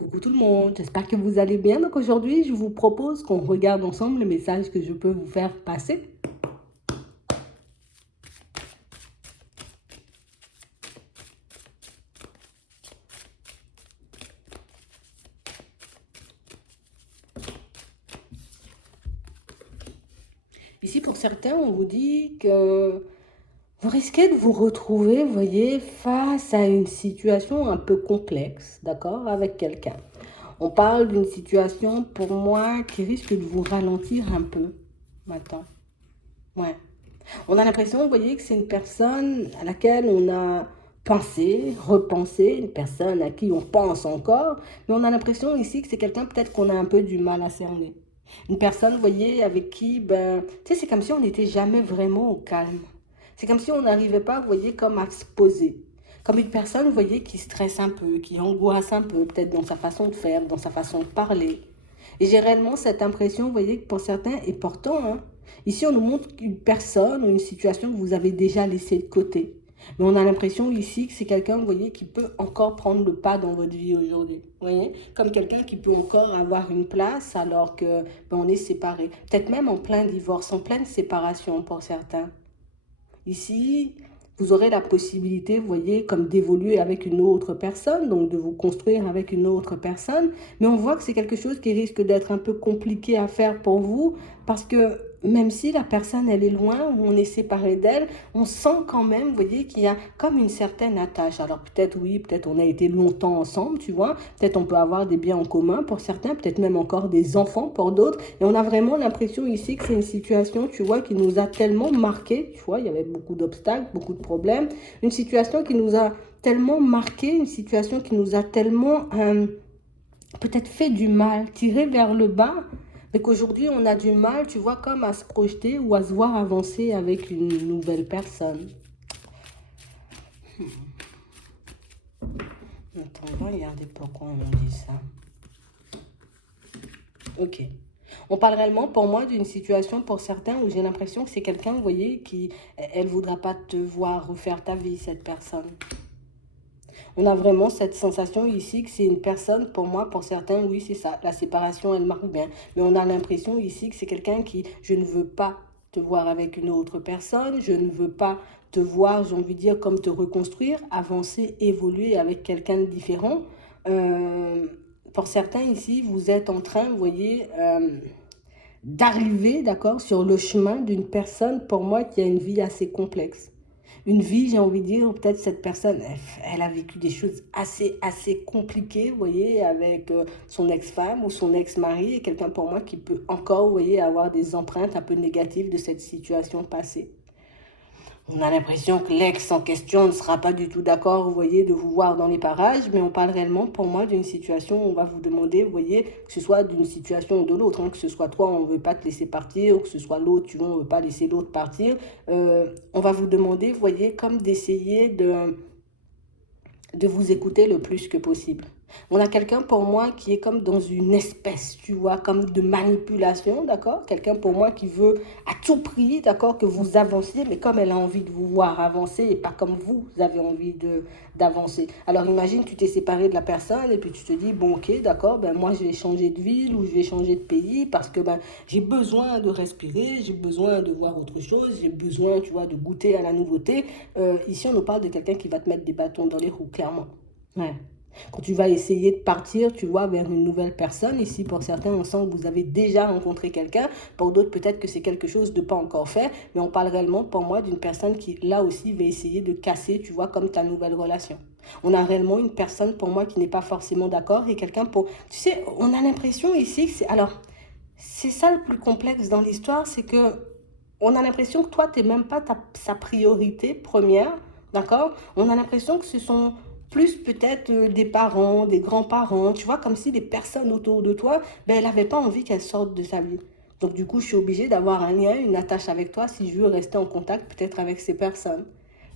Coucou tout le monde, j'espère que vous allez bien. Donc aujourd'hui, je vous propose qu'on regarde ensemble le message que je peux vous faire passer. Ici, pour certains, on vous dit que vous risquez de vous retrouver, vous voyez, face à une situation un peu complexe, d'accord, avec quelqu'un. On parle d'une situation, pour moi, qui risque de vous ralentir un peu maintenant. Ouais. On a l'impression, vous voyez, que c'est une personne à laquelle on a pensé, repensé, une personne à qui on pense encore, mais on a l'impression ici que c'est quelqu'un peut-être qu'on a un peu du mal à cerner. Une personne, vous voyez, avec qui, ben, tu sais, c'est comme si on n'était jamais vraiment au calme. C'est comme si on n'arrivait pas, vous voyez, comme à se poser. Comme une personne, vous voyez, qui stresse un peu, qui angoisse un peu, peut-être dans sa façon de faire, dans sa façon de parler. Et j'ai réellement cette impression, vous voyez, que pour certains, et pourtant, hein, ici on nous montre une personne ou une situation que vous avez déjà laissée de côté. Mais on a l'impression ici que c'est quelqu'un, vous voyez, qui peut encore prendre le pas dans votre vie aujourd'hui. Vous voyez, comme quelqu'un qui peut encore avoir une place alors que ben, on est séparés. Peut-être même en plein divorce, en pleine séparation pour certains. Ici, vous aurez la possibilité, vous voyez, comme d'évoluer avec une autre personne, donc de vous construire avec une autre personne. Mais on voit que c'est quelque chose qui risque d'être un peu compliqué à faire pour vous parce que même si la personne, elle est loin ou on est séparé d'elle, on sent quand même, vous voyez, qu'il y a comme une certaine attache. Alors peut-être oui, peut-être on a été longtemps ensemble, tu vois, peut-être on peut avoir des biens en commun pour certains, peut-être même encore des enfants pour d'autres. Et on a vraiment l'impression ici que c'est une situation, tu vois, qui nous a tellement marqué, tu vois, il y avait beaucoup d'obstacles, beaucoup de problèmes, une situation qui nous a tellement marqué, une situation qui nous a tellement peut-être fait du mal, tiré vers le bas, mais qu'aujourd'hui on a du mal, tu vois, comme à se projeter ou à se voir avancer avec une nouvelle personne. Attends, on va regarder pourquoi on nous dit ça. Ok. On parle réellement pour moi d'une situation pour certains où j'ai l'impression que c'est quelqu'un, vous voyez, qui, elle voudra pas te voir refaire ta vie, cette personne. On a vraiment cette sensation ici que c'est une personne, pour moi, pour certains, oui, c'est ça. La séparation, elle marche bien. Mais on a l'impression ici que c'est quelqu'un qui, je ne veux pas te voir avec une autre personne, je ne veux pas te voir, j'ai envie de dire, comme te reconstruire, avancer, évoluer avec quelqu'un de différent. Euh, pour certains ici, vous êtes en train, vous voyez, d'arriver, d'accord, sur le chemin d'une personne, pour moi, qui a une vie assez complexe. Une vie, j'ai envie de dire, peut-être cette personne, elle a vécu des choses assez compliquées, vous voyez, avec son ex-femme ou son ex-mari, et quelqu'un pour moi qui peut encore, vous voyez, avoir des empreintes un peu négatives de cette situation passée. On a l'impression que l'ex en question ne sera pas du tout d'accord, vous voyez, de vous voir dans les parages, mais on parle réellement pour moi d'une situation où on va vous demander, vous voyez, que ce soit d'une situation ou de l'autre, hein, que ce soit toi, on ne veut pas te laisser partir, ou que ce soit l'autre, tu vois, on ne veut pas laisser l'autre partir. On va vous demander, vous voyez, comme d'essayer de vous écouter le plus que possible. On a quelqu'un pour moi qui est comme dans une espèce, tu vois, comme de manipulation, d'accord? Quelqu'un pour moi qui veut à tout prix, d'accord, que vous avanciez, mais comme elle a envie de vous voir avancer et pas comme vous avez envie d'avancer. Alors imagine, tu t'es séparé de la personne et puis tu te dis, bon ok, d'accord, ben moi je vais changer de ville ou je vais changer de pays parce que ben j'ai besoin de respirer, j'ai besoin de voir autre chose, j'ai besoin, tu vois, de goûter à la nouveauté. Ici, on nous parle de quelqu'un qui va te mettre des bâtons dans les roues, clairement. Ouais. Quand tu vas essayer de partir, tu vois, vers une nouvelle personne, ici pour certains, on sent que vous avez déjà rencontré quelqu'un, pour d'autres peut-être que c'est quelque chose de pas encore fait, mais on parle réellement pour moi d'une personne qui là aussi va essayer de casser, tu vois, comme ta nouvelle relation. On a réellement une personne pour moi qui n'est pas forcément d'accord et quelqu'un pour... Tu sais, on a l'impression ici que c'est... Alors, c'est ça le plus complexe dans l'histoire, c'est que on a l'impression que toi, tu n'es même pas sa priorité première, d'accord? On a l'impression que ce sont plus peut-être des parents, des grands-parents, tu vois, comme si les personnes autour de toi, ben, elle n'avait pas envie qu'elles sortent de sa vie. Donc du coup, je suis obligée d'avoir un lien, une attache avec toi si je veux rester en contact peut-être avec ces personnes.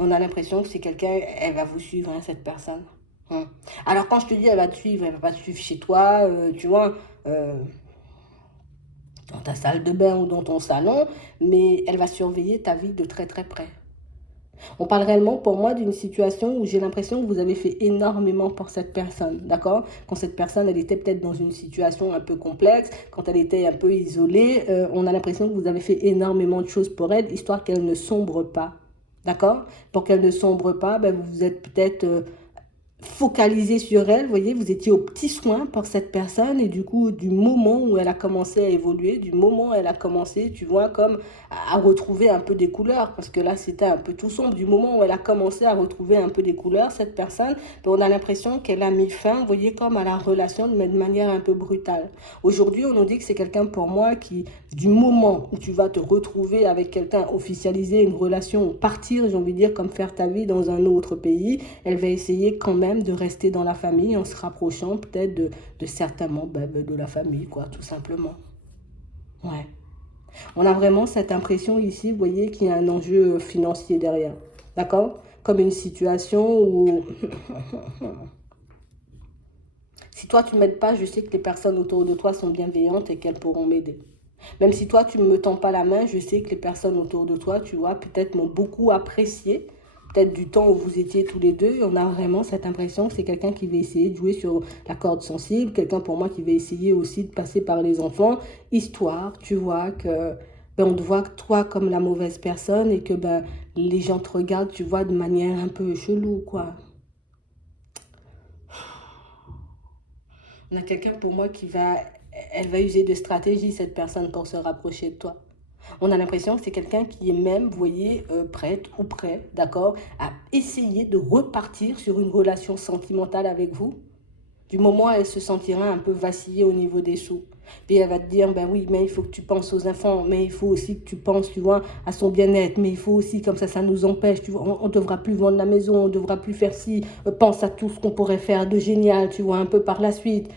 On a l'impression que c'est quelqu'un, elle va vous suivre, hein, cette personne. Hum. Alors quand je te dis elle va te suivre, elle va pas te suivre chez toi, tu vois, euh, dans ta salle de bain ou dans ton salon, mais elle va surveiller ta vie de très très près. On parle réellement pour moi d'une situation où j'ai l'impression que vous avez fait énormément pour cette personne, d'accord? Quand cette personne, elle était peut-être dans une situation un peu complexe, quand elle était un peu isolée, on a l'impression que vous avez fait énormément de choses pour elle, histoire qu'elle ne sombre pas, d'accord? Pour qu'elle ne sombre pas, ben, vous vous êtes peut-être focalisé sur elle, vous voyez, vous étiez aux petits soins pour cette personne et du coup, du moment où elle a commencé à évoluer, du moment où elle a commencé, tu vois, comme à retrouver un peu des couleurs, parce que là, c'était un peu tout sombre, du moment où elle a commencé à retrouver un peu des couleurs, cette personne, ben, on a l'impression qu'elle a mis fin, vous voyez, comme à la relation, mais de manière un peu brutale. Aujourd'hui, on nous dit que c'est quelqu'un pour moi qui, du moment où tu vas te retrouver avec quelqu'un, officialiser une relation, partir, j'ai envie de dire, comme faire ta vie dans un autre pays, elle va essayer quand même de rester dans la famille en se rapprochant peut-être de certains membres de la famille, quoi, tout simplement. Ouais. On a vraiment cette impression ici, vous voyez, qu'il y a un enjeu financier derrière. D'accord? Comme une situation où si toi tu m'aides pas, je sais que les personnes autour de toi sont bienveillantes et qu'elles pourront m'aider. Même si toi tu ne me tends pas la main, je sais que les personnes autour de toi, tu vois, peut-être m'ont beaucoup apprécié, peut-être du temps où vous étiez tous les deux. Et on a vraiment cette impression que c'est quelqu'un qui va essayer de jouer sur la corde sensible, quelqu'un pour moi qui va essayer aussi de passer par les enfants, histoire, tu vois, que ben, on te voit que toi comme la mauvaise personne et que ben, les gens te regardent, tu vois, de manière un peu chelou, quoi. On a quelqu'un pour moi qui va, elle va user de stratégie, cette personne, pour se rapprocher de toi. On a l'impression que c'est quelqu'un qui est même, vous voyez, prête ou prêt, d'accord, à essayer de repartir sur une relation sentimentale avec vous. Du moment où elle se sentira un peu vaciller au niveau des sous. Puis elle va te dire, ben oui, mais il faut que tu penses aux enfants, mais il faut aussi que tu penses, tu vois, à son bien-être, mais il faut aussi, comme ça nous empêche, tu vois, on ne devra plus vendre la maison, on ne devra plus faire ci, pense à tout ce qu'on pourrait faire de génial, tu vois, un peu par la suite.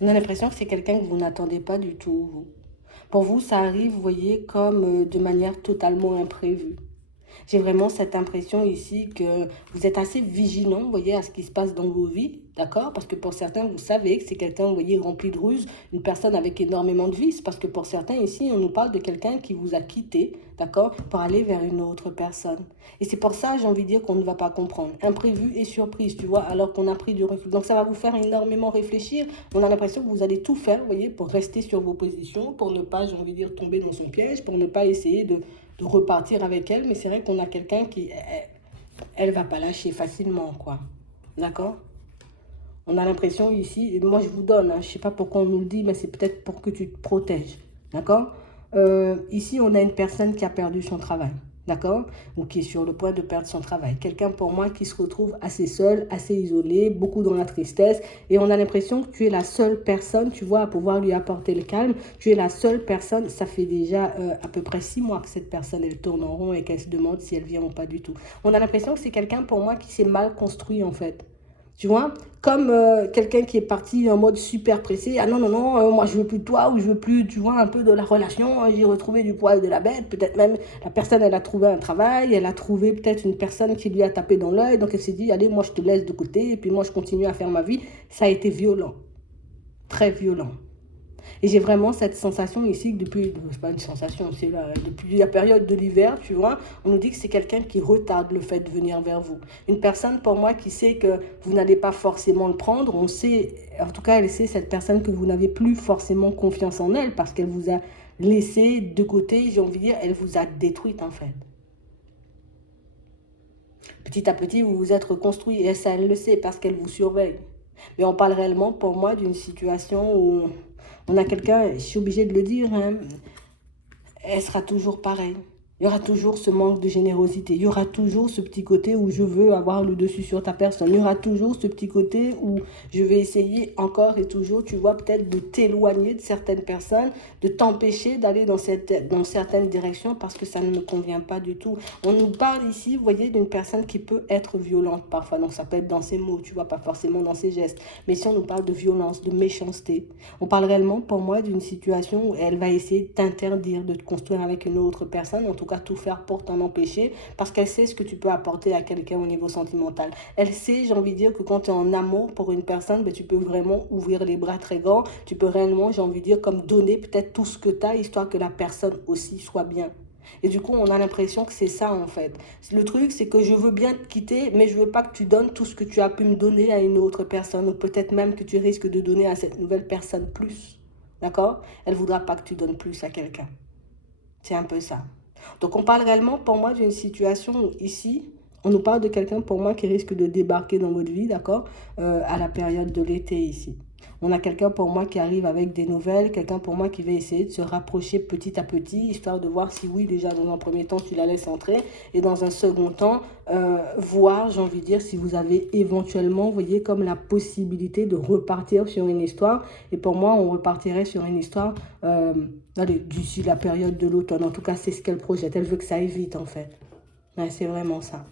On a l'impression que c'est quelqu'un que vous n'attendez pas du tout, vous. Pour vous, ça arrive, vous voyez, comme de manière totalement imprévue. J'ai vraiment cette impression ici que vous êtes assez vigilant, vous voyez, à ce qui se passe dans vos vies, d'accord? Parce que pour certains, vous savez que c'est quelqu'un, vous voyez, rempli de ruses, une personne avec énormément de vices. Parce que pour certains, ici, on nous parle de quelqu'un qui vous a quitté, d'accord? Pour aller vers une autre personne. Et c'est pour ça, j'ai envie de dire qu'on ne va pas comprendre. Imprévu et surprise, tu vois, alors qu'on a pris du recul. Donc ça va vous faire énormément réfléchir. On a l'impression que vous allez tout faire, vous voyez, pour rester sur vos positions, pour ne pas, j'ai envie de dire, tomber dans son piège, pour ne pas essayer de repartir avec elle. Mais c'est vrai qu'on a quelqu'un qui, elle va pas lâcher facilement, quoi. D'accord? On a l'impression ici, et moi je vous donne, hein, je ne sais pas pourquoi on nous le dit, mais c'est peut-être pour que tu te protèges. D'accord? Ici, on a une personne qui a perdu son travail. D'accord? Ou qui est sur le point de perdre son travail. Quelqu'un pour moi qui se retrouve assez seul, assez isolé, beaucoup dans la tristesse. Et on a l'impression que tu es la seule personne, tu vois, à pouvoir lui apporter le calme. Tu es la seule personne, ça fait déjà à peu près 6 mois que cette personne, elle tourne en rond et qu'elle se demande si elle vient ou pas du tout. On a l'impression que c'est quelqu'un pour moi qui s'est mal construit en fait. Tu vois, comme quelqu'un qui est parti en mode super pressé. Ah non, non, non, moi je veux plus de toi ou je veux plus, tu vois, un peu de la relation. J'ai retrouvé du poil de la bête. Peut-être même la personne, elle a trouvé un travail. Elle a trouvé peut-être une personne qui lui a tapé dans l'œil. Donc elle s'est dit, allez, moi je te laisse de côté. Et puis moi je continue à faire ma vie. Ça a été violent, très violent. Et j'ai vraiment cette sensation ici que depuis, c'est pas une sensation, c'est là, depuis la période de l'hiver, tu vois, on nous dit que c'est quelqu'un qui retarde le fait de venir vers vous. Une personne pour moi qui sait que vous n'allez pas forcément le prendre, on sait, en tout cas elle sait, cette personne, que vous n'avez plus forcément confiance en elle parce qu'elle vous a laissé de côté, j'ai envie de dire, elle vous a détruite en fait. Petit à petit, vous vous êtes reconstruit et ça, elle le sait parce qu'elle vous surveille. Mais on parle réellement pour moi d'une situation où on a quelqu'un, je suis obligée de le dire, hein, elle sera toujours pareille. Il y aura toujours ce manque de générosité. Il y aura toujours ce petit côté où je veux avoir le dessus sur ta personne. Il y aura toujours ce petit côté où je vais essayer encore et toujours, tu vois, peut-être de t'éloigner de certaines personnes, de t'empêcher d'aller dans certaines directions parce que ça ne me convient pas du tout. On nous parle ici, vous voyez, d'une personne qui peut être violente parfois. Donc ça peut être dans ses mots, tu vois, pas forcément dans ses gestes. Mais si on nous parle de violence, de méchanceté, on parle réellement pour moi d'une situation où elle va essayer de t'interdire de te construire avec une autre personne, en tout cas cas tout faire pour t'en empêcher, parce qu'elle sait ce que tu peux apporter à quelqu'un au niveau sentimental. Elle sait, j'ai envie de dire, que quand tu es en amour pour une personne, ben, tu peux vraiment ouvrir les bras très grands, tu peux réellement, j'ai envie de dire, comme donner peut-être tout ce que tu as, histoire que la personne aussi soit bien. Et du coup, on a l'impression que c'est ça en fait. Le truc, c'est que je veux bien te quitter, mais je veux pas que tu donnes tout ce que tu as pu me donner à une autre personne, ou peut-être même que tu risques de donner à cette nouvelle personne plus. D'accord? Elle voudra pas que tu donnes plus à quelqu'un. C'est un peu ça. Donc on parle réellement pour moi d'une situation ici. On nous parle de quelqu'un pour moi qui risque de débarquer dans votre vie, d'accord, à la période de l'été ici. On a quelqu'un pour moi qui arrive avec des nouvelles, quelqu'un pour moi qui va essayer de se rapprocher petit à petit, histoire de voir si oui, déjà dans un premier temps, tu la laisses entrer, et dans un second temps, voir, j'ai envie de dire, si vous avez éventuellement, vous voyez, comme la possibilité de repartir sur une histoire. Et pour moi, on repartirait sur une histoire, allez, d'ici la période de l'automne. En tout cas, c'est ce qu'elle projette. Elle veut que ça aille vite, en fait. Ouais, c'est vraiment ça.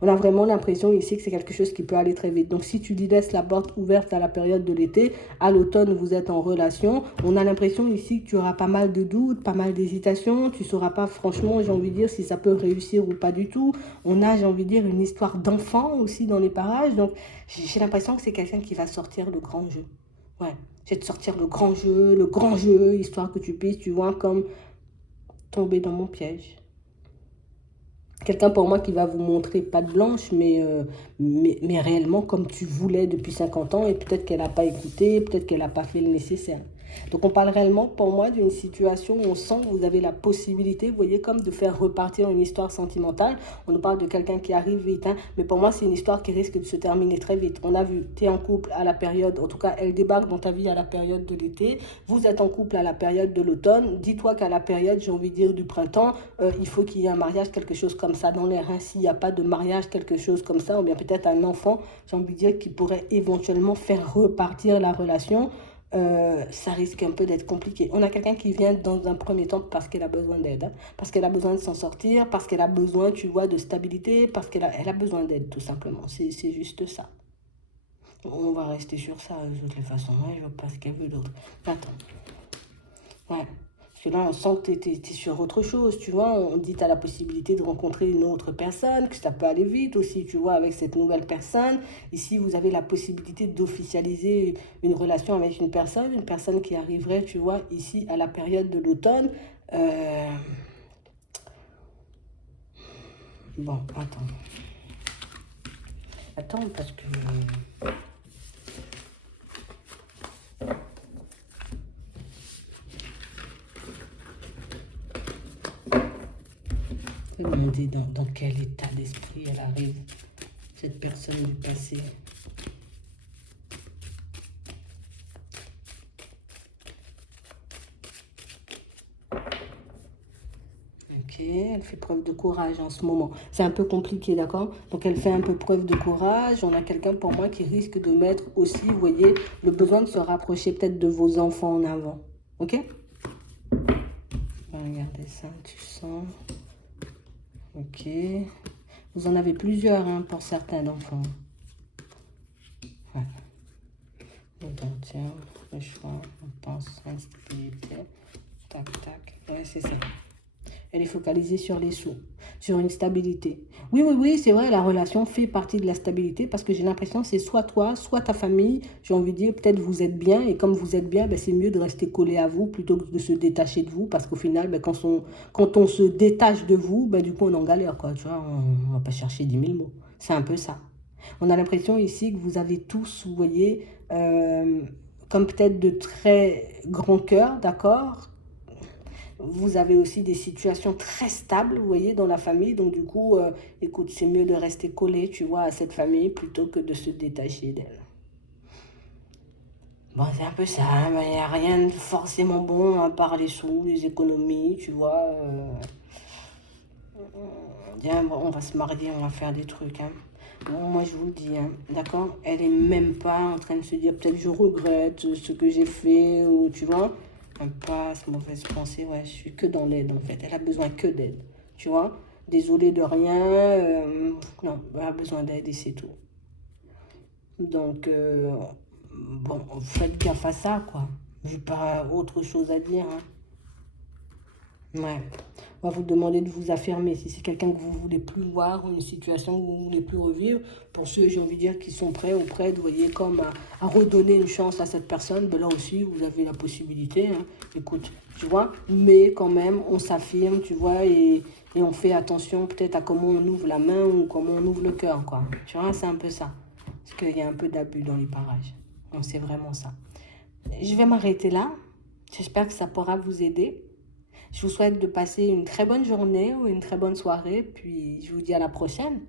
On a vraiment l'impression ici que c'est quelque chose qui peut aller très vite. Donc, si tu lui laisses la porte ouverte à la période de l'été, à l'automne, vous êtes en relation, on a l'impression ici que tu auras pas mal de doutes, pas mal d'hésitations. Tu ne sauras pas, franchement, j'ai envie de dire, si ça peut réussir ou pas du tout. On a, j'ai envie de dire, une histoire d'enfant aussi dans les parages. Donc, j'ai l'impression que c'est quelqu'un qui va sortir le grand jeu. Ouais, je vais te sortir le grand jeu, histoire que tu puisses, tu vois, comme tomber dans mon piège. Quelqu'un pour moi qui va vous montrer patte blanche, mais réellement comme tu voulais depuis 50 ans, et peut-être qu'elle n'a pas écouté, peut-être qu'elle n'a pas fait le nécessaire. Donc on parle réellement pour moi d'une situation où on sent que vous avez la possibilité, vous voyez, comme de faire repartir une histoire sentimentale. On nous parle de quelqu'un qui arrive vite, hein, mais pour moi c'est une histoire qui risque de se terminer très vite. On a vu, tu es en couple à la période, en tout cas elle débarque dans ta vie à la période de l'été, vous êtes en couple à la période de l'automne. Dis-toi qu'à la période, j'ai envie de dire, du printemps, il faut qu'il y ait un mariage, quelque chose comme ça dans l'air. Hein. S'il n'y a pas de mariage, quelque chose comme ça, ou bien peut-être un enfant, j'ai envie de dire, qui pourrait éventuellement faire repartir la relation, ça risque un peu d'être compliqué. On a quelqu'un qui vient dans un premier temps parce qu'elle a besoin d'aide, hein, parce qu'elle a besoin de s'en sortir, parce qu'elle a besoin, tu vois, de stabilité, parce qu'elle a besoin d'aide, tout simplement. C'est juste ça. On va rester sur ça, de toutes les façons. Ouais, je vois pas ce qu'elle veut d'autre. Attends. Ouais. Parce que là, on sent que tu es sur autre chose, tu vois. On dit que tu as la possibilité de rencontrer une autre personne, que ça peut aller vite aussi, tu vois, avec cette nouvelle personne. Ici, vous avez la possibilité d'officialiser une relation avec une personne qui arriverait, tu vois, ici, à la période de l'automne. Bon, attends. Attends, parce que... Je vais demander dans quel état d'esprit elle arrive, cette personne du passé. Ok, elle fait preuve de courage en ce moment. C'est un peu compliqué, d'accord? Donc elle fait un peu preuve de courage. On a quelqu'un pour moi qui risque de mettre aussi, vous voyez, le besoin de se rapprocher peut-être de vos enfants en avant. Ok? On va regarder ça, tu sens. Ok. Vous en avez plusieurs, hein, pour certains d'enfants. Ouais. Donc, tiens, le choix, on pense, instabilité. Tac, tac. Ouais, c'est ça. Elle est focalisée sur les sous, sur une stabilité. Oui, oui, oui, c'est vrai, la relation fait partie de la stabilité parce que j'ai l'impression que c'est soit toi, soit ta famille. J'ai envie de dire, peut-être vous êtes bien et comme vous êtes bien, ben, c'est mieux de rester collé à vous plutôt que de se détacher de vous parce qu'au final, ben, quand on se détache de vous, ben, du coup, on est en galère, quoi. Tu vois, on ne va pas chercher 10 000 mots. C'est un peu ça. On a l'impression ici que vous avez tous, vous voyez, comme peut-être de très grands cœurs, d'accord? Vous avez aussi des situations très stables, vous voyez, dans la famille. Donc, du coup, écoute, c'est mieux de rester collé, tu vois, à cette famille plutôt que de se détacher d'elle. Bon, c'est un peu ça, hein, mais il n'y a rien de forcément bon à part les sous, les économies, tu vois. Tiens, bon, on va se marier, on va faire des trucs, hein. Bon, moi, je vous le dis, hein, d'accord? Elle est même pas en train de se dire, peut-être je regrette ce que j'ai fait, ou tu vois. Impasse, mauvaise pensée, ouais, je suis que dans l'aide, en fait. Elle a besoin que d'aide, tu vois? Désolée de rien, non, elle a besoin d'aide et c'est tout. Donc, bon, faites gaffe à ça, quoi. J'ai pas autre chose à dire, hein. Ouais. On va vous demander de vous affirmer. Si c'est quelqu'un que vous ne voulez plus voir, une situation que vous ne voulez plus revivre, pour ceux, j'ai envie de dire, qui sont prêts ou prêtes, vous voyez, comme à redonner une chance à cette personne, ben là aussi, vous avez la possibilité. Hein. Écoute, tu vois, mais quand même, on s'affirme, tu vois, et on fait attention peut-être à comment on ouvre la main ou comment on ouvre le cœur, quoi. Tu vois, c'est un peu ça. Parce qu'il y a un peu d'abus dans les parages. Donc, c'est vraiment ça. Je vais m'arrêter là. J'espère que ça pourra vous aider. Je vous souhaite de passer une très bonne journée ou une très bonne soirée, puis je vous dis à la prochaine.